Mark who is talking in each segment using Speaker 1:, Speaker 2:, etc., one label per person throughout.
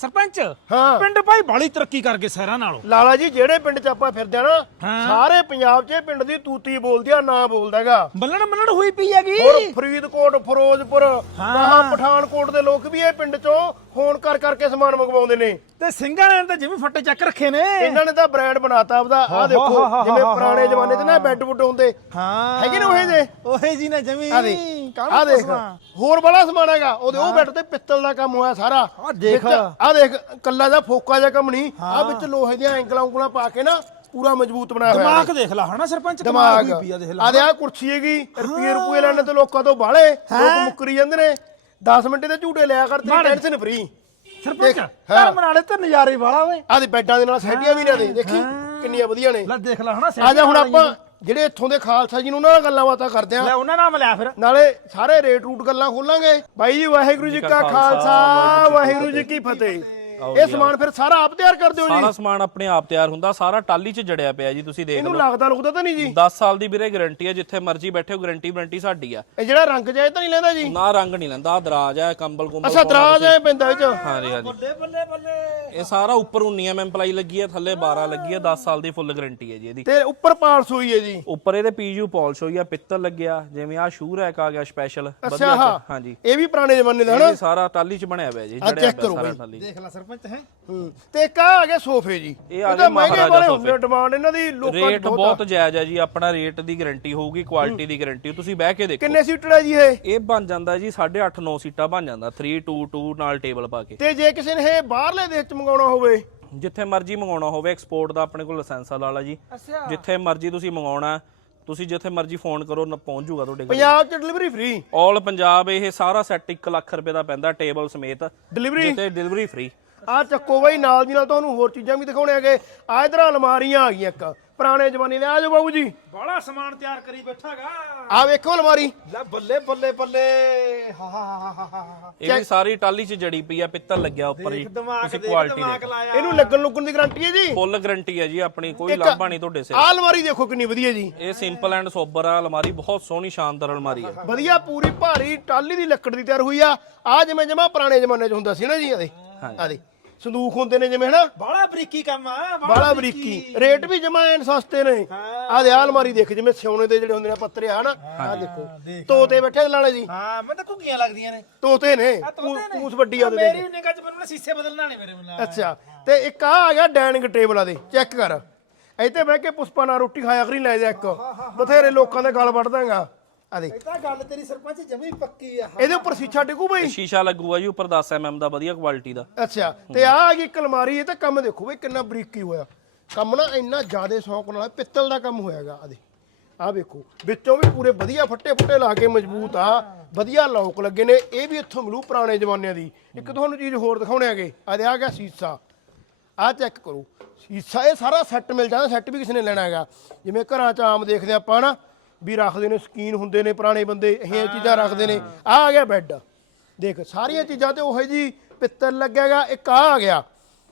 Speaker 1: ਸਰਪੰਚ
Speaker 2: ਹਾਂ
Speaker 1: ਪਿੰਡ ਭਾਈ ਬਾਲੀ ਤਰੱਕੀ ਕਰ ਗਏ ਸ਼ਹਿਰਾਂ ਨਾਲੋਂ।
Speaker 2: ਲਾਲਾ ਜੀ ਜਿਹੜੇ ਪਿੰਡ ਚ ਆਪਾਂ ਫਿਰਦੇ ਆ ਨਾ ਸਾਰੇ ਪੰਜਾਬ 'ਚ ਇਹ ਪਿੰਡ ਦੀ ਤੂਤੀ ਬੋਲਦੀ ਆ ਨਾ ਬੋਲਦਾਗਾ।
Speaker 1: ਮੱਲਣ ਹੋਈ ਪਈ ਹੈਗੀ।
Speaker 2: ਹੋਰ ਫਰੀਦਕੋਟ ਫਿਰੋਜ਼ਪੁਰ ਪਠਾਨਕੋਟ ਦੇ ਲੋਕ ਵੀ ਇਹ ਪਿੰਡ ਚੋਂ ਫੋਨ ਕਰ ਕਰਕੇ ਸਮਾਨ ਮੰਗਵਾਉਂਦੇ ਨੇ
Speaker 1: ਤੇ ਸਿੰਘਾਂ ਨੇ ਤਾਂ ਜਿਵੇਂ ਫੱਟੇ ਚੱਕ ਰੱਖੇ ਨੇ।
Speaker 2: ਇਹਨਾਂ ਨੇ ਤਾਂ ਬ੍ਰਾਂਡ ਬਣਾਤਾ ਆਪਦਾ। ਆਹ ਦੇਖੋ ਜਿਵੇਂ ਪੁਰਾਣੇ ਜ਼ਮਾਨੇ 'ਚ ਨਾ ਬੈੱਡ ਬੁੱਡ ਹੁੰਦੇ ਹੈਗੇ ਨੇ
Speaker 1: ਉਹੇ ਜੀ ਨੇ ਜਮੀ।
Speaker 2: ਆਹ ਦੇਖ ਹੋਰ ਬੜਾ ਸਮਾਨ ਹੈਗਾ ਉਹਦੇ। ਉਹ ਬੈੱਡ ਤੇ ਪਿੱਤਲ ਦਾ ਕੰਮ ਹੋਇਆ ਸਾਰਾ।
Speaker 1: ਆਹ ਦੇਖ
Speaker 2: ਕੱਲਾ ਦਾ ਫੋਕਾ ਜਿਹਾ ਕੰਮ ਨਹੀਂ। ਆਹ ਵਿੱਚ ਲੋਹੇ ਦੀਆਂ ਐਂਕਲਾਂ ਉਂਕਲਾਂ ਪਾ ਕੇ ਨਾ ਪੂਰਾ ਮਜ਼ਬੂਤ ਬਣਾਇਆ ਹੋਇਆ।
Speaker 1: ਦਿਮਾਗ ਦੇਖ ਲੈ ਹਨਾ ਸਰਪੰਚ।
Speaker 2: ਦਿਮਾਗ ਆਹ ਕੁਰਸੀ ਹੈਗੀ। ਰੁਪਏ ਲੈਣੇ ਤੇ ਲੋਕਾਂ ਤੋਂ ਬਾਹਲੇ ਲੋਕ ਮੁੱਕਰੀ ਜਾਂਦੇ ਨੇ। 10 ਮਿੰਟ ਦੇ ਝੂਟੇ ਲਿਆ ਕਰ ਤੇ ਟੈਨਸ਼ਨ ਫਰੀ।
Speaker 1: ਸਰਪੰਚ ਘਰ ਬਣਾ ਲੈ ਤੇ ਨਜ਼ਾਰੇ ਵਾਲਾ ਓਏ।
Speaker 2: ਆਹ ਬੈੱਡਾਂ ਦੇ ਨਾਲ ਸੈਟੀਆਂ ਵੀ ਨੇ ਦੇਖੀ ਕਿੰਨੀਆਂ ਵਧੀਆ ਨੇ।
Speaker 1: ਲੈ ਦੇਖ ਲੈ ਹਨਾ।
Speaker 2: ਆ ਜਾ ਹੁਣ ਆਪਾਂ ਜਿਹੜੇ ਇੱਥੋਂ ਦੇ ਖਾਲਸਾ ਜੀ ਨੂੰ ਉਹਨਾਂ ਨਾਲ ਗੱਲਾਂ ਬਾਤਾਂ ਕਰਦੇ ਆ।
Speaker 1: ਲੈ ਉਹਨਾਂ ਨਾਲ ਮਿਲਿਆ ਫਿਰ
Speaker 2: ਨਾਲੇ ਸਾਰੇ ਰੇਟ ਰੂਟ ਗੱਲਾਂ ਖੋਲਾਂਗੇ। ਬਾਈ ਜੀ ਵਾਹਿਗੁਰੂ ਜੀ ਕਾ ਖਾਲਸਾ ਵਾਹਿਗੁਰੂ ਜੀ ਕੀ ਫਤਿਹ। ਇਹ ਸਮਾਨ ਫਿਰ ਸਾਰਾ ਆਪ ਤਿਆਰ ਕਰਦੇ ਹੋ ਜੀ?
Speaker 3: ਸਾਰਾ ਸਮਾਨ ਆਪਣੇ ਆਪ ਤਿਆਰ ਹੁੰਦਾ। ਸਾਰਾ ਟਾਲੀ 'ਚ ਜੜਿਆ ਪਿਆ ਜੀ। ਤੁਸੀਂ ਦੇਖ ਲਓ।
Speaker 2: ਇਹਨੂੰ ਲੱਗਦਾ ਤਾਂ ਨਹੀਂ ਜੀ?
Speaker 3: 10 ਸਾਲ ਦੀ ਵੀਰੇ ਗਾਰੰਟੀ ਹੈ। ਜਿੱਥੇ ਮਰਜ਼ੀ ਬੈਠੇ ਹੋ ਗਾਰੰਟੀ ਸਾਡੀ ਆ।
Speaker 2: ਇਹ ਜਿਹੜਾ ਰੰਗ ਜਾਏ ਤਾਂ ਨਹੀਂ ਲੈਂਦਾ ਜੀ?
Speaker 3: ਨਾ ਰੰਗ ਨਹੀਂ ਲੈਂਦਾ। ਦਰਾਜ ਹੈ ਕੰਬਲ ਕੁੰਬਲ।
Speaker 2: ਅੱਛਾ ਦਰਾਜ ਹੈ ਪੈਂਦਾ ਵਿੱਚ।
Speaker 3: ਹਾਂਜੀ ਹਾਂਜੀ
Speaker 1: ਬੱਲੇ ਬੱਲੇ।
Speaker 3: ਇਹ ਸਾਰਾ ਉੱਪਰ 19 mm ਪਲਾਈ ਲੱਗੀ ਹੈ ਥੱਲੇ 12 ਲੱਗੀ ਹੈ। 10 ਸਾਲ ਦੀ ਫੁੱਲ ਗਾਰੰਟੀ ਹੈ ਜੀ ਇਹਦੀ।
Speaker 2: ਤੇ ਉੱਪਰ ਪਾਲਸ ਹੋਈ ਹੈ ਜੀ?
Speaker 3: ਉੱਪਰ ਇਹਦੇ ਪੀਯੂ ਪਾਲਿਸ਼ ਹੋਈ ਆ। ਪਿੱਤਲ ਲੱਗਿਆ ਜਿਵੇਂ ਆ ਸ਼ੂ ਰੈਕ ਆ ਗਿਆ ਸਪੈਸ਼ਲ।
Speaker 2: ਅੱਛਾ
Speaker 3: ਹਾਂਜੀ
Speaker 2: ਇਹ ਵੀ ਪੁਰਾਣੇ ਜ਼ਮਾਨੇ ਦਾ ਹਨਾ?
Speaker 3: ਇਹ ਸਾਰਾ ਟਾਲੀ 'ਚ ਬਣਿਆ ਹੋਇਆ ਜੀ। ਜੜਿਆ ਪਿਆ ਸਾਰਾ ਟਾਲੀ।
Speaker 1: ਦੇਖ ਲੈ ਸਰਪੰਚ ਹੈ।
Speaker 2: ਤੇ ਇੱਕ ਆ ਗਏ ਸੋਫੇ ਜੀ।
Speaker 3: ਇਹ ਆ ਗਏ ਮਹਾਰਾਜਾ ਸੋਫੇ।
Speaker 2: ਡਿਮਾਂਡ ਇਹਨਾਂ ਦੀ ਲੋਕਾਂ
Speaker 3: ਰੇਟ ਬਹੁਤ ਜਾਇਜ਼ ਹੈ ਜੀ। ਆਪਣਾ ਰੇਟ ਦੀ ਗਾਰੰਟੀ ਹੋਊਗੀ ਕੁਆਲਿਟੀ ਦੀ ਗਾਰੰਟੀ। ਤੁਸੀਂ ਬਹਿ ਕੇ ਦੇਖੋ।
Speaker 2: ਕਿੰਨੇ ਸੀਟਰ ਹੈ ਜੀ ਇਹ?
Speaker 3: ਇਹ ਬਣ ਜਾਂਦਾ ਜੀ 8.5 9 ਸੀਟਾਂ ਬਣ ਜਾਂਦਾ। 3 2 2 ਨਾਲ ਟੇਬਲ ਪਾ ਕੇ।
Speaker 2: ਤੇ ਜੇ ਕਿਸੇ ਨੇ ਇਹ ਬਾਹਰਲੇ ਦੇਸ਼ ਚ ਮੰਗਾਉਣਾ ਹੋਵੇ?
Speaker 3: ਜਿੱਥੇ ਮਰਜ਼ੀ ਮੰਗਾਉਣਾ ਹੋਵੇ ਐਕਸਪੋਰਟ ਦਾ ਆਪਣੇ ਕੋਲ ਲਾਇਸੈਂਸ ਵਾਲਾ ਜੀ। ਜਿੱਥੇ ਮਰਜ਼ੀ ਤੁਸੀਂ ਮੰਗਾਉਣਾ ਤੁਸੀਂ ਜਿੱਥੇ ਮਰਜ਼ੀ ਫੋਨ ਕਰੋ ਨਾ ਪਹੁੰਚ ਜੂਗਾ ਤੁਹਾਡੇ ਕੋਲ।
Speaker 2: ਪੰਜਾਬ ਚ ਡਿਲੀਵਰੀ ਫ੍ਰੀ?
Speaker 3: ਆਲ ਪੰਜਾਬ ਇਹ ਸਾਰਾ ਸੈੱਟ 1 ਲੱਖ ਰੁਪਏ ਦਾ ਪੈਂਦਾ ਟੇਬਲ ਸਮੇਤ।
Speaker 2: ਡਿਲੀਵਰੀ?
Speaker 3: ਜਿੱਥੇ ਡਿਲੀਵਰੀ ਫ੍ਰੀ।
Speaker 2: ਆ ਚੱਕੋ ਬਾਈ ਨਾਲ ਦੀ ਨਾਲ ਤੁਹਾਨੂੰ ਹੋਰ ਚੀਜ਼ਾਂ ਵੀ ਦਿਖਾਉਣੇ ਹੈਗੇ। ਆ ਇਧਰ ਅਲਮਾਰੀਆਂ ਆ ਗਈਆਂ ਇੱਕ ਪੁਰਾਣੇ ਜ਼ਮਾਨੇ ਦੇ। ਆ ਜਾਓ ਬਾਬੂ ਜੀ
Speaker 1: ਬੜਾ ਸਮਾਨ ਤਿਆਰ ਕਰੀ ਬੈਠਾਗਾ।
Speaker 2: ਆ ਵੇਖੋ ਅਲਮਾਰੀ।
Speaker 1: ਲੈ ਬੱਲੇ ਬੱਲੇ ਬੱਲੇ। ਹਾ
Speaker 3: ਇਹ ਵੀ ਸਾਰੀ ਟਾਲੀ 'ਚ ਜੜੀ ਪਈ ਆ। ਪਿੱਤਲ ਲੱਗਿਆ ਉੱਪਰ ਜੀ। ਤੁਸੀਂ ਕੁਆਲਿਟੀ ਦੇਖੋ।
Speaker 2: ਇਹਨੂੰ ਲੱਗਣ ਲੁੱਗਣ ਦੀ ਗਾਰੰਟੀ ਹੈ ਜੀ?
Speaker 3: ਫੁੱਲ ਗਾਰੰਟੀ ਹੈ ਜੀ ਆਪਣੀ। ਕੋਈ ਲਾਂਭਾ ਨਹੀਂ ਤੁਹਾਡੇ ਸਿਰ।
Speaker 2: ਆ ਅਲਮਾਰੀ ਦੇਖੋ ਕਿੰਨੀ ਵਧੀਆ ਜੀ।
Speaker 3: ਇਹ ਸਿੰਪਲ ਐਂਡ ਸੋਬਰ ਆ ਅਲਮਾਰੀ। ਬਹੁਤ ਸੋਹਣੀ ਸ਼ਾਨਦਾਰ ਅਲਮਾਰੀ ਹੈ।
Speaker 2: ਵਧੀਆ ਪੂਰੀ ਭਾਰੀ ਟਾਲੀ ਦੀ ਲੱਕੜ ਦੀ ਤਿਆਰ ਹੋਈ ਆ। ਆ ਜਿਵੇਂ ਜਮਾ ਪੁਰਾਣੇ ਜ਼ਮਾਨੇ 'ਚ ਹੁੰਦਾ ਸੀ ਨਾ ਜੀ। ਆ ਦੇ ਸੰਦੂਖ ਹੁੰਦੇ ਨੇ ਜਿਵੇਂ ਹਨਾ।
Speaker 1: ਬੜਾ ਬਰੀਕੀ ਕੰਮ ਆ।
Speaker 2: ਬੜਾ ਬਰੀਕੀ। ਰੇਟ ਵੀ ਜਮਾ ਐਨ ਸਸਤੇ ਨੇ। ਆ ਦੇ ਅਲਮਾਰੀ ਦੇਖ ਜਿਵੇਂ ਸਿਉਣੇ ਦੇ ਜਿਹੜੇ ਹੁੰਦੇ ਨੇ ਪੱਤਰੇ ਆ ਹਨਾ। ਆ ਦੇਖੋ ਤੋਤੇ ਬੈਠੇ ਲਾਲੇ ਜੀ।
Speaker 1: ਹਾਂ ਮੈਂ ਤਾਂ ਘੁੱਗੀਆਂ ਲੱਗਦੀਆਂ ਨੇ।
Speaker 2: ਤੋਤੇ ਨੇ ਪੂਛ ਵੱਡੀ ਆ ਉਹਦੇ।
Speaker 1: ਮੇਰੀ ਨਿਗਾਹ 'ਚ ਮੈਨੂੰ ਸੀਸੇ ਬਦਲਣਾ ਨੇ ਮੇਰੇ ਮੈਨੂੰ।
Speaker 2: ਅੱਛਾ ਤੇ ਇੱਕ ਆ ਗਿਆ ਡਾਈਨਿੰਗ ਟੇਬਲ ਆ ਦੇ। ਚੈੱਕ ਕਰ ਇੱਥੇ ਬਹਿ ਕੇ ਪੁਸ਼ਪਾ ਨਾਲ ਰੋਟੀ ਖਾਇਆ ਕਰੀ। ਲੈ ਜਾ ਇੱਕ ਬਥੇਰੇ ਲੋਕਾਂ ਦੇ ਗਲ ਵੱਢ ਦਾਂਗਾ। ਆ ਦੇ
Speaker 1: ਇਹ ਤਾਂ ਗੱਲ ਤੇਰੀ ਸਰਪੰਚ ਜਮੀ ਪੱਕੀ ਆ।
Speaker 2: ਇਹਦੇ ਉੱਪਰ ਸ਼ੀਸ਼ਾ ਟਿਕੂ ਬਈ?
Speaker 3: ਸ਼ੀਸ਼ਾ ਲੱਗੂਗਾ ਜੀ ਉੱਪਰ 10 mm ਦਾ ਵਧੀਆ ਕੁਆਲਿਟੀ ਦਾ।
Speaker 2: ਅੱਛਾ ਤੇ ਆ ਗਈ ਇੱਕ ਅਲਮਾਰੀ। ਇਹ ਤਾਂ ਕੰਮ ਦੇਖੋ ਬਈ ਕਿੰਨਾ ਬਰੀਕੀ ਹੋਇਆ ਕੰਮ ਨਾ। ਇੰਨਾ ਜ਼ਿਆਦਾ ਸ਼ੌਂਕ ਨਾਲ ਪਿੱਤਲ ਦਾ ਕੰਮ ਹੋਇਆਗਾ। ਆ ਦੇ ਆ ਵੇਖੋ ਵਿੱਚੋਂ ਵੀ ਪੂਰੇ ਵਧੀਆ ਫੱਟੇ ਲਾ ਕੇ ਮਜ਼ਬੂਤ ਆ। ਵਧੀਆ ਲੋਕ ਲੱਗੇ ਨੇ। ਇਹ ਵੀ ਇੱਥੋਂ ਮਿਲੂ ਪੁਰਾਣੇ ਜ਼ਮਾਨਿਆਂ ਦੀ। ਇੱਕ ਤੁਹਾਨੂੰ ਚੀਜ਼ ਹੋਰ ਦਿਖਾਉਣੇ ਹੈਗੇ। ਆ ਦੇ ਆ ਗਿਆ ਸ਼ੀਸ਼ਾ। ਆ ਚੈੱਕ ਕਰੋ ਸ਼ੀਸ਼ਾ। ਇਹ ਸਾਰਾ ਸੈੱਟ ਮਿਲ ਜਾਂਦਾ। ਸੈੱਟ ਵੀ ਕਿਸੇ ਨੇ ਲੈਣਾ ਹੈਗਾ। ਜਿਵੇਂ ਘਰਾਂ 'ਚ ਆਮ ਦੇਖਦੇ ਆਪਾਂ ਨਾ ਵੀ ਰੱਖਦੇ ਨੇ ਸਕੀਨ ਹੁੰਦੇ ਨੇ ਪੁਰਾਣੇ ਬੰਦੇ ਇਹ ਚੀਜ਼ਾਂ ਰੱਖਦੇ ਨੇ। ਆ ਗਿਆ ਬੈੱਡ ਦੇਖ ਸਾਰੀਆਂ ਚੀਜ਼ਾਂ ਤੇ ਉਹੇ ਜੀ ਪਿੱਤਲ ਲੱਗਿਆਗਾ। ਇੱਕ ਆ ਗਿਆ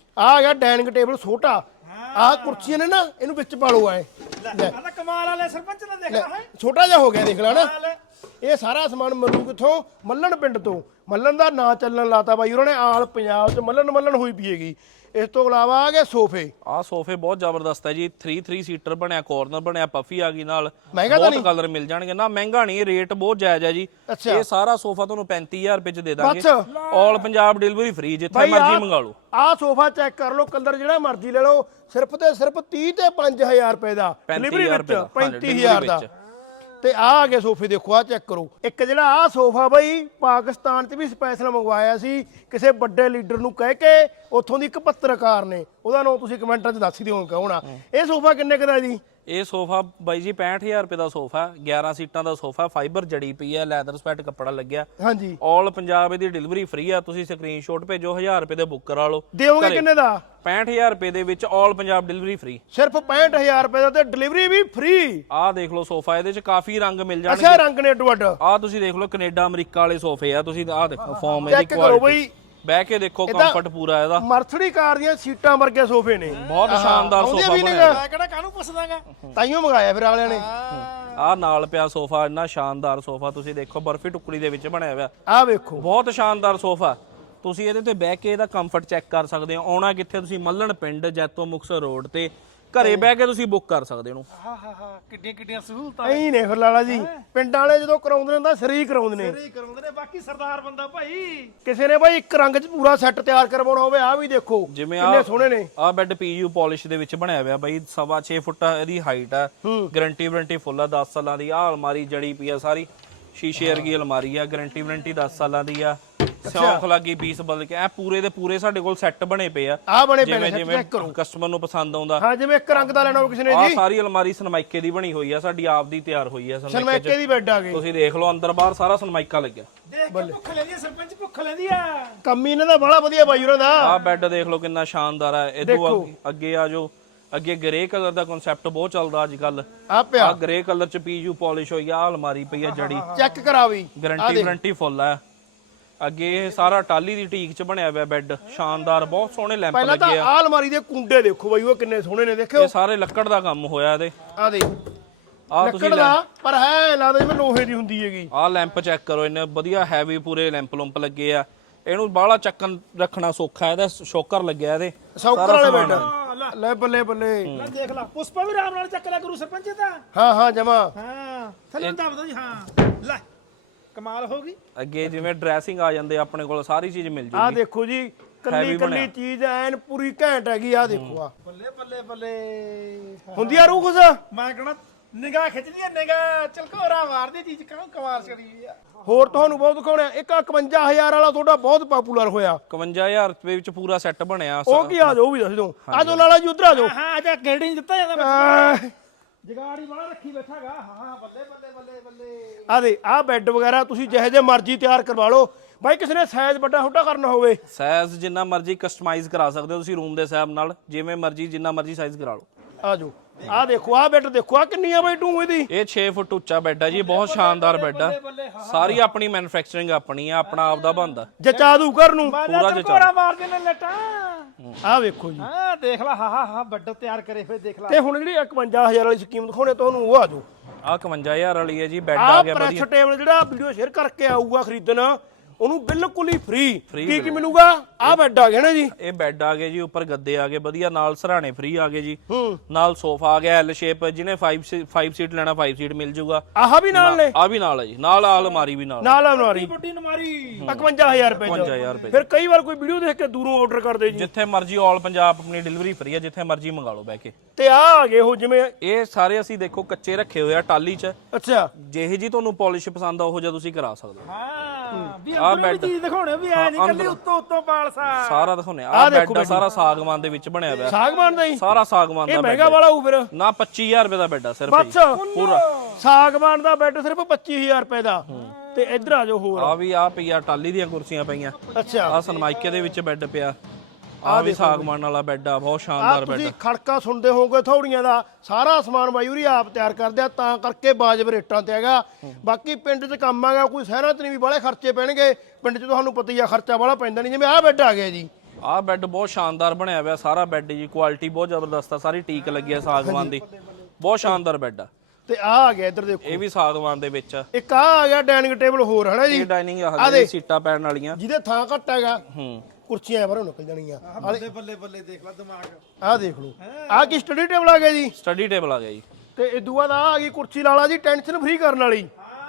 Speaker 2: ਡਾਈਨਿੰਗ ਟੇਬਲ ਛੋਟਾ। ਆਹ ਕੁਰਸੀਆਂ ਨੇ ਨਾ ਇਹਨੂੰ ਵਿੱਚ ਪਾ ਲਓ। ਐ
Speaker 1: ਤਾਂ ਕਮਾਲ ਵਾਲੇ ਸਰਪੰਚ ਨੇ ਦੇਖਣਾ ਹੈ।
Speaker 2: ਛੋਟਾ ਜਿਹਾ ਹੋ ਗਿਆ ਦੇਖ ਲੈ ਨਾ। ਇਹ ਸਾਰਾ ਸਮਾਨ ਮੱਲੂ ਕਿੱਥੋਂ? ਮੱਲਣ ਪਿੰਡ ਤੋਂ। ਮੱਲਣ ਦਾ ਨਾਂ ਚੱਲਣ ਲਾਤਾ ਬਾਈ ਉਹਨਾਂ ਨੇ। ਆਲ ਪੰਜਾਬ 'ਚ ਮੱਲਣ ਹੋਈ ਪਈਏਗੀ। ਇਸ ਤੋਂ ਇਲਾਵਾ ਆ ਗਏ ਸੋਫੇ।
Speaker 3: ਆਹ ਸੋਫੇ ਬਹੁਤ ਜ਼ਬਰਦਸਤ ਹੈ ਜੀ। 3 ਸੀਟਰ ਬਣਿਆ ਕਾਰਨਰ ਬਣਿਆ ਪਫੀ ਆ ਗਈ ਨਾਲ।
Speaker 2: ਮਹਿੰਗਾ ਤਾਂ ਨਹੀਂ?
Speaker 3: ਬਹੁਤ ਕਲਰ ਮਿਲ ਜਾਣਗੇ। ਨਾ ਮਹਿੰਗਾ ਨਹੀਂ। ਰੇਟ ਬਹੁਤ ਜਾਇਜ਼ ਹੈ ਜੀ। ਇਹ ਸਾਰਾ ਸੋਫਾ ਤੁਹਾਨੂੰ 35000 ਰੁਪਏ 'ਚ ਦੇ ਦਾਂਗੇ। ਆਲ ਪੰਜਾਬ ਡਿਲੀਵਰੀ ਫ੍ਰੀ ਜਿੱਥੇ ਮਰਜ਼ੀ ਮੰਗਾ ਲਓ।
Speaker 2: ਆਹ ਸੋਫਾ ਚੈੱਕ ਕਰ ਲਓ ਕਲਰ ਜਿਹੜਾ ਮਰਜ਼ੀ ਲੈ ਲਓ। ਸਿਰਫ ਤੇ ਸਿਰਫ 30 ਤੇ 5000 ਰੁਪਏ ਦਾ। ਡਿਲੀਵਰੀ ਵਿੱਚ 35000 ਦਾ। ਤੇ ਆ ਗਏ ਸੋਫੇ ਦੇਖੋ। ਆ ਚੈੱਕ ਕਰੋ। ਇੱਕ ਜਿਹੜਾ ਆ ਸੋਫਾ ਬਈ ਪਾਕਿਸਤਾਨ 'ਚ ਵੀ ਸਪੈਸ਼ਲ ਮੰਗਵਾਇਆ ਸੀ ਕਿਸੇ ਵੱਡੇ ਲੀਡਰ ਨੂੰ ਕਹਿ ਕੇ। ਉੱਥੋਂ ਦੀ ਇੱਕ ਪੱਤਰਕਾਰ ਨੇ। ਉਹਦਾ ਨਾਮ ਤੁਸੀਂ ਕਮੈਂਟਾਂ 'ਚ ਦੱਸ ਹੀ ਦਿਓ ਕੌਣ ਆ। ਇਹ ਸੋਫਾ ਕਿੰਨੇ ਕੁ ਦਾ ਜੀ?
Speaker 3: ਇਹ ਸੋਫਾ ਬਾਈ ਜੀ 65000 ਰੁਪਏ ਦਾ ਸੋਫਾ। 11 ਸੀਟਾਂ ਦਾ ਸੋਫਾ। ਫਾਈਬਰ ਜੜੀ ਪਈ ਹੈ। ਲੈਦਰ ਸਵੈਟ ਕੱਪੜਾ ਲੱਗਿਆ।
Speaker 2: ਹਾਂਜੀ
Speaker 3: ਆਲ ਪੰਜਾਬ ਇਹਦੀ ਡਿਲੀਵਰੀ ਫ੍ਰੀ ਆ। ਤੁਸੀਂ ਸਕਰੀਨਸ਼ਾਟ ਭੇਜੋ 1000 ਰੁਪਏ ਦੇ ਬੁੱਕ ਕਰਾ ਲਓ।
Speaker 2: ਦਿਓਗੇ ਕਿੰਨੇ ਦਾ?
Speaker 3: 65000 ਰੁਪਏ ਦੇ ਵਿੱਚ ਆਲ ਪੰਜਾਬ ਡਿਲੀਵਰੀ ਫ੍ਰੀ।
Speaker 2: ਸਿਰਫ 65000 ਰੁਪਏ ਦਾ ਤੇ ਡਿਲੀਵਰੀ ਵੀ ਫ੍ਰੀ।
Speaker 3: ਆਹ ਦੇਖ ਲਓ ਸੋਫਾ। ਇਹਦੇ 'ਚ ਕਾਫੀ ਰੰਗ ਮਿਲ ਜਾਣਗੇ।
Speaker 2: ਅੱਛਾ ਰੰਗ ਨੇ ਅੱਡ।
Speaker 3: ਆਹ ਤੁਸੀਂ ਦੇਖ ਲਓ ਕੈਨੇਡਾ ਅਮਰੀਕਾ ਵਾਲੇ ਸੋਫੇ ਆ। ਤੁਸੀਂ ਆਹ ਦੇਖੋ ਫਾਰਮ ਇਹਦੀ
Speaker 2: ਚੈੱਕ ਕਰੋ ਬਈ।
Speaker 3: ਬਹਿ ਕੇ ਦੇਖੋ ਕੰਫਰਟ ਪੂਰਾ ਇਹਦਾ।
Speaker 2: ਮਰਸਡੀ ਕਾਰ ਦੀਆਂ ਸੀਟਾਂ ਵਰਗੇ ਸੋਫੇ ਨੇ।
Speaker 3: ਬਹੁਤ ਸ਼ਾਨਦਾਰ ਸੋਫਾ ਬਣਿਆ।
Speaker 1: ਮੈਂ ਕਿਹੜਾ ਕਾਹਨੂੰ ਪੁੱਛਦਾਗਾ।
Speaker 2: ਤਾਈਓ ਮੰਗਾਇਆ ਫਿਰ ਵਾਲਿਆਂ ਨੇ।
Speaker 3: ਆਹ ਨਾਲ ਪਿਆ ਸੋਫਾ ਇੰਨਾ ਸ਼ਾਨਦਾਰ ਸੋਫਾ। ਤੁਸੀਂ ਦੇਖੋ ਬਰਫੀ ਟੁਕੜੀ ਦੇ ਵਿੱਚ ਬਣਿਆ ਹੋਇਆ।
Speaker 2: ਆਹ ਵੇਖੋ
Speaker 3: ਬਹੁਤ ਸ਼ਾਨਦਾਰ ਸੋਫਾ। ਤੁਸੀਂ ਇਹਦੇ ਤੇ ਬਹਿ ਕੇ ਇਹਦਾ ਕੰਫਰਟ ਚੈੱਕ ਕਰ ਸਕਦੇ ਹੋ। ਆਉਣਾ ਕਿੱਥੇ ਤੁਸੀਂ ਮੱਲਣ ਪਿੰਡ ਜੈਤੋ ਮੁਕਤਸਰ ਰੋਡ ਤੇ ਘਰੇ ਬਹਿ ਕੇ ਤੁਸੀਂ ਬੁੱਕ ਕਰ ਸਕਦੇ ਹੋ।
Speaker 1: ਕਿੱਡੀਆਂ ਸਹੂਲਤਾਂ
Speaker 2: ਐਂ ਨੇ ਫਿਰ ਲਾਲਾ ਜੀ, ਪਿੰਡਾਂ ਵਾਲੇ ਜਦੋਂ ਕਰਾਉਂਦੇ ਨੇ ਤਾਂ ਸਰੀ ਕਰਾਉਂਦੇ ਨੇ।
Speaker 1: ਸਹੀ ਕਰਾਉਂਦੇ ਨੇ, ਬਾਕੀ ਸਰਦਾਰ ਬੰਦਾ ਭਾਈ।
Speaker 2: ਕਿਸੇ ਨੇ ਬਾਈ ਇੱਕ ਰੰਗ 'ਚ ਪੂਰਾ ਸੈੱਟ ਤਿਆਰ ਕਰਵਾਉਣਾ ਹੋਵੇ, ਆ ਵੀ ਦੇਖੋ
Speaker 3: ਜਿਵੇਂ
Speaker 2: ਕਿੰਨੇ ਸੋਹਣੇ ਨੇ।
Speaker 3: ਆ ਬੈੱਡ ਪੀਯੂ ਪਾਲਿਸ਼ ਦੇ ਵਿੱਚ ਬਣਿਆ ਹੋਇਆ ਬਾਈ, 6.5 ਫੁੱਟ ਇਹਦੀ ਹਾਈਟ ਆ, ਗਾਰੰਟੀ ਵਾਰੰਟੀ ਫੁੱਲ ਆ 10 ਸਾਲਾਂ ਦੀ। ਆ ਅਲਮਾਰੀ ਜੜੀ ਪਈ ਆ ਸਾਰੀ, ਸ਼ੀਸ਼ੇ ਵਰਗੀ ਅਲਮਾਰੀ ਆ, ਗਾਰੰਟੀ ਵਾਰੰਟੀ 10 ਸਾਲਾਂ ਦੀ ਆ। ਸਿਉਂਖ ਲੱਗੀ ਪੀਸ ਬਦਲ ਕੇ, ਐ ਪੂਰੇ ਦੇ ਪੂਰੇ ਸਾਡੇ ਕੋਲ ਸੈੱਟ ਬਣੇ ਪਏ ਆ।
Speaker 2: ਆ ਬਣੇ ਪਏ
Speaker 3: ਜਿਵੇਂ
Speaker 2: ਨੇ,
Speaker 3: ਜਿਵੇਂ
Speaker 2: ਚੈੱਕ ਕਰੋ।
Speaker 3: ਕਸਟਮਰ ਨੂੰ ਪਸੰਦ ਆਉਂਦਾ।
Speaker 2: ਹਾਂ, ਜਿਵੇਂ ਇੱਕ ਰੰਗ ਦਾ ਲੈਣਾ ਹੋਵੇ ਕਿਸੇ ਨੇ
Speaker 3: ਆ
Speaker 2: ਜੀ।
Speaker 3: ਸਾਰੀ ਅਲਮਾਰੀ ਸਨਮਾਈਕੇ ਦੀ ਬਣੀ ਹੋਈ ਆ, ਸਾਡੀ ਆਪ ਦੀ ਤਿਆਰ ਹੋਈ ਆ
Speaker 2: ਸਨਮਾਈਕੇ ਦੀ ਬੈੱਡ ਆ ਗਈ।
Speaker 3: ਤੁਸੀਂ ਦੇਖ ਲਓ ਅੰਦਰ ਬਾਹਰ ਸਾਰਾ ਸਨਮਾਈਕਾ ਲੱਗਿਆ।
Speaker 1: ਦੇਖ ਕੇ ਭੁੱਖ ਲੈਂਦੀ ਆ ਸਰਪੰਚ, ਭੁੱਖ ਲੈਂਦੀ ਆ।
Speaker 2: ਕੰਮ ਹੀ ਇਹਨਾਂ ਦਾ ਬੜਾ ਵਧੀਆ ਬਾਈ ਉਹਨਾਂ ਦਾ।
Speaker 3: ਆ ਬੈੱਡ ਦੇਖ ਲਓ ਕਿੰਨਾ ਸ਼ਾਨਦਾਰ ਆ। ਇਦੋਂ ਅੱਗੇ ਆ ਜਾਓ, ਅੱਗੇ ਗ੍ਰੇ ਕਲਰ ਦਾ ਕਨਸੈਪਟ ਬਹੁਤ ਚੱਲਦਾ ਅੱਜ ਕੱਲ।
Speaker 2: ਆ ਪਿਆ
Speaker 3: ਆ ਗ੍ਰੇ ਕਲਰ ਚ ਪੀਯੂ ਪਾਲਿਸ਼ ਹੋਈ ਆ, ਅਲਮਾਰੀ ਪਈ ਆ ਜੜੀ,
Speaker 2: ਚੈੱਕ ਕਰਾਵੀ,
Speaker 3: ਗਾਰੰਟੀ ਵਾਰੰਟੀ ਫੁੱਲ ਆ। ਅੱਗੇ ਇਹ ਸਾਰਾ ਟਾਲੀ ਦੀ ਟੀਕ ਚ ਬਣਿਆ ਹੋਇਆ ਬੈੱਡ, ਸ਼ਾਨਦਾਰ, ਬਹੁਤ ਸੋਹਣੇ ਲੈਂਪ
Speaker 2: ਪਹਿਲਾਂ ਤਾਂ
Speaker 3: ਲੱਗੇ ਆ।
Speaker 2: ਆ ਅਲਮਾਰੀ ਦੇ ਕੁੰਡੇ ਦੇਖੋ ਬਾਈ, ਉਹ ਕਿੰਨੇ ਸੋਹਣੇ ਨੇ, ਦੇਖਿਓ
Speaker 3: ਇਹ ਸਾਰੇ ਲੱਕੜ ਦਾ ਕੰਮ ਹੋਇਆ ਇਹਦੇ।
Speaker 2: ਆ ਦੇ
Speaker 3: ਆ ਤੁਸੀਂ
Speaker 2: ਲੱਕੜ ਦਾ, ਪਰ ਹੈ ਲੱਗਦਾ ਜਿਵੇਂ ਲੋਹੇ ਦੀ ਹੁੰਦੀ ਹੈਗੀ।
Speaker 3: ਆ ਲੈਂਪ ਚੈੱਕ ਕਰੋ, ਇਹਨੇ ਵਧੀਆ ਹੈਵੀ ਪੂਰੇ ਲੈਂਪ ਲੁੰਪ ਲੱਗੇ ਆ। ਇਹਨੂੰ ਬਾਹਲਾ ਚੱਕਣ ਰੱਖਣਾ ਸੌਖਾ, ਇਹਦਾ ਸ਼ੋਕਰ ਲੱਗਿਆ ਇਹਦੇ।
Speaker 2: ਸੌਕਰ ਵਾਲੇ ਬੈੱਡ ਲੈ, ਬੱਲੇ ਬੱਲੇ।
Speaker 1: ਲੈ ਦੇਖ ਲਾ, ਪੁਸ਼ਪਾ ਵੀ ਆਰਾਮ ਨਾਲ ਚੱਕ ਲਿਆ ਕਰੂ ਸਰਪੰਚ ਤਾਂ।
Speaker 2: ਹਾਂ ਹਾਂ ਜਮਾ।
Speaker 1: ਹਾਂ ਥੱਲੇ ਦੱਬ ਦੋ ਜੀ। ਹਾਂ ਲੈ ਕਮਾਲ ਹੋ ਗਈ।
Speaker 3: ਅੱਗੇ ਜਿਵੇਂ ਡਰੈਸਿੰਗ ਆ ਜਾਂਦੇ ਆਪਣੇ ਕੋਲ, ਸਾਰੀ ਚੀਜ਼ ਮਿਲ
Speaker 2: ਆ
Speaker 3: ਜੂਗੀ।
Speaker 2: ਦੇਖੋ ਜੀ, ਕੱਲੀ ਕੱਲੀ ਚੀਜ਼ ਐਨ ਪੂਰੀ ਘੈਂਟ ਹੈਗੀ। ਆ ਦੇਖੋ, ਆ
Speaker 1: ਬੱਲੇ ਬੱਲੇ ਬੱਲੇ
Speaker 2: ਹੁੰਦੀ ਆ ਰੂਹ ਕੁਛ।
Speaker 1: ਮੈਂ ਕਹਣਾ ਨਿਗਾਹ ਖਿੱਚਦੀ ਆ, ਨਿਗਾਹ ਚਲਕੋਰਾ ਮਾਰਦੀ ਚੀਜ਼, ਕਾਹਨੂੰ ਕਮਾਲ ਕਰੀ ਆ।
Speaker 2: ਹੋਰ ਤੁਹਾਨੂੰ ਬਹੁਤ ਦਿਖਾਉਣਾ। ਇੱਕ 51000 ਵਾਲਾ ਤੁਹਾਡਾ ਬਹੁਤ ਪਾਪੂਲਰ ਹੋਇਆ।
Speaker 3: 51000 ਰੁਪਏ ਵਿੱਚ ਪੂਰਾ ਸੈੱਟ ਬਣਿਆ।
Speaker 2: ਉਹ ਕੀ ਆ ਜਾਓ, ਉਹ ਵੀ ਦੱਸ ਦਿਓ। ਆ ਜਾਓ ਲਾਲਾ ਜੀ, ਉਧਰ ਆ ਜਾਓ।
Speaker 1: ਹਾਂ ਅਜਾ ਗੇੜੀ ਨਹੀਂ ਦਿੱਤਾ ਜਾਂਦਾ, ਜਗਾੜੀ ਵਾਲਾ ਰੱਖੀ ਬੈਠਾਗਾ। ਹਾਂ ਬੱਲੇ ਬੱਲੇ ਬੱਲੇ ਬੱਲੇ।
Speaker 2: ਆ ਦੇ ਆ ਬੈੱਡ ਵਗੈਰਾ ਤੁਸੀਂ ਜਿਹੇ ਜੇ ਮਰਜ਼ੀ ਤਿਆਰ ਕਰਵਾ ਲਓ ਬਾਈ। ਕਿਸੇ ਨੇ ਸਾਈਜ਼ ਵੱਡਾ ਛੋਟਾ ਕਰਨਾ ਹੋਵੇ,
Speaker 3: ਸਾਈਜ਼ ਜਿੰਨਾ ਮਰਜ਼ੀ ਕਸਟਮਾਈਜ਼ ਕਰਾ ਸਕਦੇ ਹੋ ਤੁਸੀਂ ਰੂਮ ਦੇ ਹਿਸਾਬ ਨਾਲ, ਜਿਵੇਂ ਮਰਜ਼ੀ ਜਿੰਨਾ ਮਰਜ਼ੀ ਸਾਈਜ਼ ਕਰਾ ਲਓ।
Speaker 2: ਆ ਜਾਓ। ਆ ਦੇਖੋ, ਆ ਬੈੱਡ ਦੇਖੋ, ਆ ਕਿੰਨੀ ਆ ਬਾਈ ਟੂ ਇਹਦੀ।
Speaker 3: ਇਹ 6 ਫੁੱਟ ਉੱਚਾ ਬੈੱਡ ਆ ਜੀ, ਬਹੁਤ ਸ਼ਾਨਦਾਰ ਬੈੱਡ ਆ। ਸਾਰੀ ਆਪਣੀ ਮੈਨੂਫੈਕਚਰਿੰਗ ਆਪਣੀ ਆ, ਆਪਣਾ ਆਪ ਦਾ ਬਣਦਾ।
Speaker 2: ਜਚਾ ਦੂ ਘਰ ਨੂੰ
Speaker 3: ਪੂਰਾ
Speaker 1: ਚਲਕੋਰਾ ਮਾਰਦੇ ਨੇ ਲਟਾਂ।
Speaker 2: ਆ ਵੇਖੋ ਜੀ।
Speaker 1: ਹਾਂ ਦੇਖ ਲਾ, ਹਾਂ ਬੱਡ ਤਿਆਰ ਕਰੇ ਫਿਰ ਦੇਖ ਲਾ।
Speaker 2: ਤੇ ਹੁਣ ਜਿਹੜੀ 51000 ਵਾਲੀ ਸਕੀਮ ਦਿਖਾਉਣੇ ਤੁਹਾਨੂੰ, ਉਹ ਆ ਜਾਓ।
Speaker 3: ਆ 51000 ਵਾਲੀ ਹੈ ਜੀ, ਬੈੱਡ
Speaker 2: ਆ
Speaker 3: ਆ ਗਿਆ
Speaker 2: ਪ੍ਰੈਸ
Speaker 3: ਵਧੀਆ।
Speaker 2: ਟੇਬਲ ਜਿਹੜਾ ਵੀਡੀਓ ਸ਼ੇਅਰ ਕਰਕੇ ਆਊਗਾ ਖਰੀਦਣ, ਉਹਨੂੰ ਬਿਲਕੁਲ ਹੀ ਫ੍ਰੀ ਕੀ ਮਿਲੂਗਾ। ਆ ਬੈੱਡ ਆ ਗਿਆ ਨਾ ਜੀ,
Speaker 3: ਇਹ ਬੈੱਡ ਆ ਗਏ ਜੀ, ਉੱਪਰ ਗੱਦੇ ਆ ਗਏ ਵਧੀਆ, ਨਾਲ ਸਰਾਣੇ ਫ੍ਰੀ ਆ ਗਏ ਜੀ, ਨਾਲ ਸੋਫਾ ਆ ਗਿਆ ਐਲ ਸ਼ੇਪ। ਜਿਹਨੇ 5 ਸੀਟ ਲੈਣਾ 5 ਸੀਟ ਮਿਲ ਜੂਗਾ।
Speaker 2: ਆਹ ਵੀ ਨਾਲ ਨੇ,
Speaker 3: ਆ ਵੀ ਨਾਲ ਹੈ ਜੀ, ਨਾਲ ਅਲਮਾਰੀ ਵੀ ਨਾਲ
Speaker 2: ਅਲਮਾਰੀ।
Speaker 1: ਵੱਡੀ ਨਮਾਰੀ
Speaker 2: 51000 ਰੁਪਏ।
Speaker 3: 51000 ਰੁਪਏ।
Speaker 2: ਫਿਰ ਕਈ ਵਾਰ ਕੋਈ ਵੀਡੀਓ ਦੇਖ ਕੇ ਦੂਰੋਂ ਆਰਡਰ ਕਰਦੇ ਜੀ।
Speaker 3: ਜਿੱਥੇ ਮਰਜ਼ੀ ਆਲ ਪੰਜਾਬ ਆਪਣੀ ਡਿਲੀਵਰੀ ਫ੍ਰੀ ਆ, ਜਿੱਥੇ ਮਰਜ਼ੀ ਮੰਗਾ ਲਓ ਬਹਿ ਕੇ।
Speaker 2: ਤੇ ਆ ਗਏ ਉਹ ਜਿਵੇਂ,
Speaker 3: ਇਹ ਸਾਰੇ ਅਸੀਂ ਦੇਖੋ ਕੱਚੇ ਰੱਖੇ ਹੋਏ ਆ ਟਾਲੀ 'ਚ।
Speaker 2: ਅੱਛਾ,
Speaker 3: ਜਿਹੇ ਜੀ ਤੁਹਾਨੂੰ ਪਾਲਿਸ਼ ਪਸੰਦ ਆ ਉਹ ਜਿਹਾ ਤੁਸੀਂ ਕਰਾ ਸਕਦੇ ਹੋ।
Speaker 1: ਹਾਂ ਵੀ ਅੰਦਰ ਵੀ ਚੀਜ਼ ਦਿਖਾਉਣੇ ਵੀ ਐ ਨਹੀਂ ਕੱਲੀ ਉੱਤੋਂ ਪਾਲਸਾ
Speaker 3: ਸਾਰਾ ਦਿਖਾਉਣੇ। ਆ ਬੈੱਡ ਸਾਰਾ ਸਾਗਵਾਨ ਦੇ ਵਿੱਚ ਬਣਿਆ ਹੋਇਆ,
Speaker 2: ਸਾਗਵਾਨ ਦਾ ਹੀ
Speaker 3: ਸਾਰਾ ਸਾਗਵਾਨ ਦਾ
Speaker 2: ਇਹ
Speaker 3: ਬੈੱਡ
Speaker 2: ਮਹਿੰਗਾ ਵਾਲਾ ਹੋਊ ਫਿਰ।
Speaker 3: ਨਾ 25000 ਰੁਪਏ ਦਾ ਬੈੱਡ ਆ ਸਿਰਫ
Speaker 2: ਬਸ
Speaker 3: ਪੂਰਾ।
Speaker 2: ਸਾਗਵਾਨ ਦਾ ਬੈੱਡ ਸਿਰਫ 25000 ਰੁਪਏ ਦਾ। ਤੇ ਇੱਧਰ ਆ ਜਾਓ ਹੋਰ।
Speaker 3: ਆ ਵੀ ਆ ਪਈਆ ਟਾਲੀ ਦੀਆਂ ਕੁਰਸੀਆਂ ਪਈਆਂ।
Speaker 2: ਅੱਛਾ,
Speaker 3: ਆ ਸਨਮਾਈਕੇ ਦੇ ਵਿੱਚ ਬੈੱਡ ਪਿਆ। ਆ ਵੀ ਸਾਗਵਾਨ ਵਾਲਾ ਬੈੱਡ ਆ, ਬਹੁਤ ਸ਼ਾਨਦਾਰ ਬੈੱਡ।
Speaker 2: ਤੁਸੀਂ ਖੜਕਾ ਸੁਣਦੇ ਹੋਵੋਗੇ ਥੋੜੀਆਂ ਦਾ, ਸਾਰਾ ਸਮਾਨ ਬਾਈ ਉਰੀ ਆਪ ਤਿਆਰ ਕਰਦੇ ਆ, ਤਾਂ ਕਰਕੇ ਵਾਜਬ ਰੇਟਾਂ ਤੇ ਹੈਗਾ। ਬਾਕੀ ਪਿੰਡ 'ਚ ਕੰਮ ਹੈਗਾ, ਕੋਈ ਸ਼ਹਿਰਾਂ 'ਚ ਨਹੀਂ ਵੀ ਬਾਹਲੇ ਖਰਚੇ ਪੈਣਗੇ। ਪਿੰਡ 'ਚ ਤੁਹਾਨੂੰ ਪਤਾ ਹੀ ਆ, ਖਰਚਾ ਬਾਹਲਾ ਪੈਂਦਾ ਨਹੀਂ। ਜਿਵੇਂ ਆਹ ਬੈੱਡ ਆ ਗਿਆ ਜੀ,
Speaker 3: ਆ ਬੈੱਡ ਬਹੁਤ ਸ਼ਾਨਦਾਰ ਬਣਿਆ ਹੋਇਆ ਸਾਰਾ ਬੈੱਡ ਜੀ, ਕੁਆਲਿਟੀ ਬਹੁਤ ਜ਼ਬਰਦਸਤ ਆ, ਸਾਰੀ ਟੀਕ ਲੱਗੀ ਆ ਸਾਗਵਾਨ ਦੀ, ਬਹੁਤ ਸ਼ਾਨਦਾਰ ਬੈੱਡ ਆ।
Speaker 2: ਤੇ ਆ ਆ ਗਿਆ ਇੱਧਰ ਦੇਖੋ,
Speaker 3: ਇਹ ਵੀ ਸਾਗਵਾਨ ਦੇ ਵਿੱਚ ਆ।
Speaker 2: ਇੱਕ ਆ ਗਿਆ ਡਾਈਨਿੰਗ ਟੇਬਲ ਹੋਰ ਹੈ ਨਾ ਜੀ।
Speaker 3: ਇਹ ਡਾਈਨਿੰਗ ਆ ਗਈ, ਸੀਟਾਂ ਪੈਣ ਵਾਲੀਆਂ,
Speaker 2: ਜਿਹਦੇ ਥਾਂ ਘੱਟ ਹੈਗਾ, ਕੁਰਸੀਆਂ ਬਾਹਰੋਂ ਨਿਕਲ ਜਾਣੀਆਂ।
Speaker 1: ਬੱਲੇ ਬੱਲੇ ਬੱਲੇ ਦੇਖ ਲੈ ਦਿਮਾਗ।
Speaker 2: ਆਹ ਦੇਖ ਲਓ, ਆਹ ਕੀ ਸਟੱਡੀ ਟੇਬਲ ਆ ਗਿਆ ਜੀ।
Speaker 3: ਸਟੱਡੀ ਟੇਬਲ ਆ ਗਿਆ ਜੀ।
Speaker 2: ਤੇ ਇਦੋਂ ਬਾਅਦ ਆ ਗਈ ਕੁਰਸੀ ਲਾਲਾ ਜੀ, ਟੈਨਸ਼ਨ ਫ੍ਰੀ ਕਰਨ ਵਾਲੀ।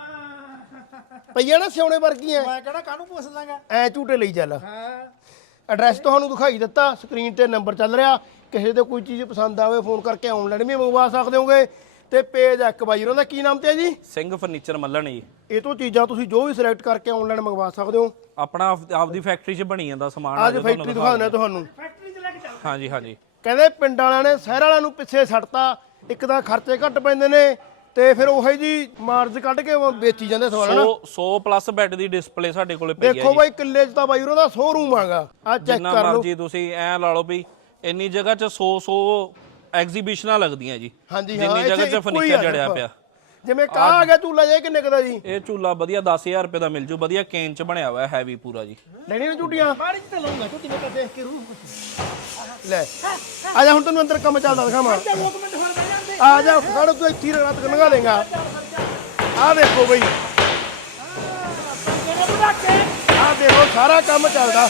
Speaker 2: ਪਈਆ ਨਾ ਸਿਉਣੇ ਵਰਗੀਆਂ,
Speaker 1: ਮੈਂ ਕਿਹੜਾ ਕਾਹਨੂੰ ਪੁੱਛ ਲਾਂਗਾ,
Speaker 2: ਐ ਝੂਟੇ ਲਈ ਚੱਲ।
Speaker 1: ਹਾਂ
Speaker 2: ਐਡਰੈਸ ਤੁਹਾਨੂੰ ਦਿਖਾਈ ਦਿੱਤਾ, ਸਕਰੀਨ ਤੇ ਨੰਬਰ ਚੱਲ ਰਿਹਾ। ਕਿਸੇ ਦੇ ਕੋਈ ਚੀਜ਼ ਪਸੰਦ ਆਵੇ ਫੋਨ ਕਰਕੇ ਆਨਲਾਈਨ ਵੀ ਮੰਗਵਾ ਸਕਦੇ ਹੋਗੇ। ਤੇ ਪੇਜ ਇੱਕ ਬਾਈ ਉਹਨਾਂ ਦਾ ਕੀ ਨਾਮ ਤੇ ਹੈ ਜੀ?
Speaker 3: ਸਿੰਘ ਫਰਨੀਚਰ ਮੱਲਣ ਜੀ।
Speaker 2: ਇਹ ਤੋਂ ਚੀਜ਼ਾਂ ਤੁਸੀਂ ਜੋ ਵੀ ਸਿਲੈਕਟ ਕਰਕੇ ਆਨਲਾਈਨ ਮੰਗਵਾ ਸਕਦੇ ਹੋ।
Speaker 3: ਆਪਣਾ ਆਪਦੀ ਫੈਕਟਰੀ 'ਚ ਬਣੀ ਜਾਂਦਾ ਸਮਾਨ।
Speaker 2: ਅੱਜ ਫੈਕਟਰੀ ਦਿਖਾਉਣਾ ਤੁਹਾਨੂੰ।
Speaker 1: ਫੈਕਟਰੀ 'ਚ ਲੈ ਕੇ ਚੱਲ।
Speaker 3: ਹਾਂਜੀ ਹਾਂਜੀ।
Speaker 2: ਕਹਿੰਦੇ ਪਿੰਡ ਵਾਲਿਆਂ ਨੇ ਸ਼ਹਿਰ ਵਾਲਿਆਂ ਨੂੰ ਪਿੱਛੇ ਛੱਡਤਾ। ਇੱਕ ਤਾਂ ਖਰਚੇ ਘੱਟ ਪੈਂਦੇ ਨੇ, ਤੇ ਫਿਰ ਉਹੀ ਜੀ ਮਾਰਜ ਕੱਢ ਕੇ ਵੇਚੀ ਜਾਂਦੇ ਸਵਾਲ ਨਾ।
Speaker 3: 100 ਪਲੱਸ ਬੈੱਡ ਦੀ ਡਿਸਪਲੇ ਸਾਡੇ ਕੋਲੇ ਪਈ ਹੈ ਜੀ।
Speaker 2: ਦੇਖੋ ਬਾਈ, ਕਿੱਲੇ 'ਚ ਤਾਂ ਬਾਈ ਉਹਨਾਂ ਦਾ ਸ਼ੋਰੂਮ ਆਗਾ। ਆ ਚੈੱਕ
Speaker 3: ਜਿੰਨਾ
Speaker 2: ਕਰ ਲਓ।
Speaker 3: ਮਰਜੀ ਤੁਸੀਂ ਐ ਲਾ ਲਓ ਵੀ ਇੰਨੀ ਜਗ੍ਹਾ 'ਚ 100 ਐਗਜ਼ੀਬਿਸ਼ਨਾਂ ਲੱਗਦੀਆਂ ਜੀ।
Speaker 2: ਹਾਂਜੀ ਹਾਂ,
Speaker 3: ਜਿੰਨੀ ਜਗ੍ਹਾ 'ਚ ਫਰਨੀਚਰ ਜੜਿਆ ਪਿਆ।
Speaker 2: ਜਿਵੇਂ ਕਾ ਆ ਗਿਆ ਝੂਲਾ ਜੇ ਕਿੰਨੇ ਕਦਾ ਜੀ?
Speaker 3: ਇਹ ਝੂਲਾ ਵਧੀਆ 10000 ਰੁਪਏ ਦਾ ਮਿਲ ਜੂ, ਵਧੀਆ ਕੇਨ 'ਚ ਬਣਿਆ ਹੋਇਆ, ਹੈਵੀ ਪੂਰਾ ਜੀ।
Speaker 2: ਲੈਣੀ ਨਾ ਝੂਟੀਆਂ
Speaker 1: ਬਾੜੀ 'ਚ ਤਾਂ ਲਾਉਂਗਾ, ਝੂਟੀ ਮੈਂ ਦੇਖ ਕੇ ਰੂਹ
Speaker 2: ਲੈ ਆ ਜਾ। ਹੁਣ ਤੈਨੂੰ ਅੰਦਰ ਕੰਮ ਚੱਲਦਾ ਦਿਖਾਵਾਂ।
Speaker 1: 2 ਮਿੰਟ ਹੋਰ ਬਹਿ ਜਾਂਦੇ।
Speaker 2: ਆ ਜਾ, ਖੜ ਤੂੰ ਇੱਥੇ ਰਾਤ ਲੰਘਾ ਦੇਗਾ। ਆ ਦੇਖੋ ਬਈ,
Speaker 1: ਜਿਹੜੇ ਬੁਲਾਕੇ
Speaker 2: ਆ ਦੇਖੋ ਸਾਰਾ ਕੰਮ ਚੱਲਦਾ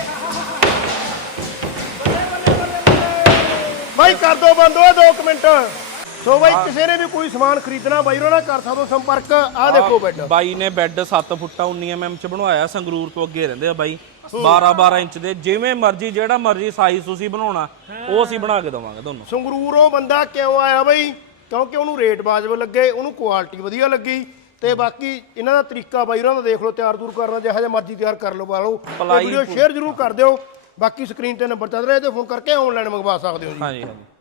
Speaker 2: ਬਾਈ। ਕਰ ਦੋ ਬੰਦ ਓਏ 2 ਮਿੰਟ। ਸੋ ਬਾਈ ਕਿਸੇ ਨੇ ਵੀ ਕੋਈ ਸਮਾਨ ਖਰੀਦਣਾ ਬਾਈ ਉਹਨਾਂ ਨਾਲ ਕਰ ਸਕਦੇ ਸੰਪਰਕ। ਆਹ ਦੇਖੋ ਬੈੱਡ
Speaker 3: ਬਾਈ ਨੇ ਬੈੱਡ 7 ਫੁੱਟਾ 19 mm ਚ ਬਣਵਾਇਆ। ਸੰਗਰੂਰ ਤੋਂ ਅੱਗੇ ਰਹਿੰਦੇ ਆ ਬਾਈ। 12 ਇੰਚ ਦੇ ਜਿਵੇਂ ਮਰਜ਼ੀ ਜਿਹੜਾ ਮਰਜ਼ੀ ਸਾਈਜ਼ ਤੁਸੀਂ ਬਣਾਉਣਾ ਉਹ ਅਸੀਂ ਬਣਾ ਕੇ ਦਵਾਂਗੇ ਤੁਹਾਨੂੰ।
Speaker 2: ਸੰਗਰੂਰੋਂ ਬੰਦਾ ਕਿਉਂ ਆਇਆ ਬਾਈ? ਕਿਉਂਕਿ ਉਹਨੂੰ ਰੇਟ ਵਾਜਬ ਲੱਗੇ, ਉਹਨੂੰ ਕੁਆਲਿਟੀ ਵਧੀਆ ਲੱਗੀ ਤੇ ਬਾਕੀ ਇਹਨਾਂ ਦਾ ਤਰੀਕਾ ਬਾਈ ਉਹਨਾਂ ਦਾ ਦੇਖ ਲਓ ਤਿਆਰ ਤੁਰ ਕਰਨਾ, ਜਿਹੋ ਜਿਹਾ ਮਰਜ਼ੀ ਤਿਆਰ ਕਰ ਲਓ ਪਾ ਲਓ। ਵੀਡੀਓ ਸ਼ੇਅਰ ਜ਼ਰੂਰ ਕਰ ਦਿਓ। ਬਾਕੀ ਸਕਰੀਨ ਤੇ ਨੰਬਰ ਚੱਲ ਰਿਹਾ ਤੇ ਫੋਨ ਕਰਕੇ ਆਨਲਾਈਨ ਮੰਗਵਾ ਸਕਦੇ ਹੋ ਜੀ।
Speaker 3: ਹਾਂਜੀ ਹਾਂਜੀ।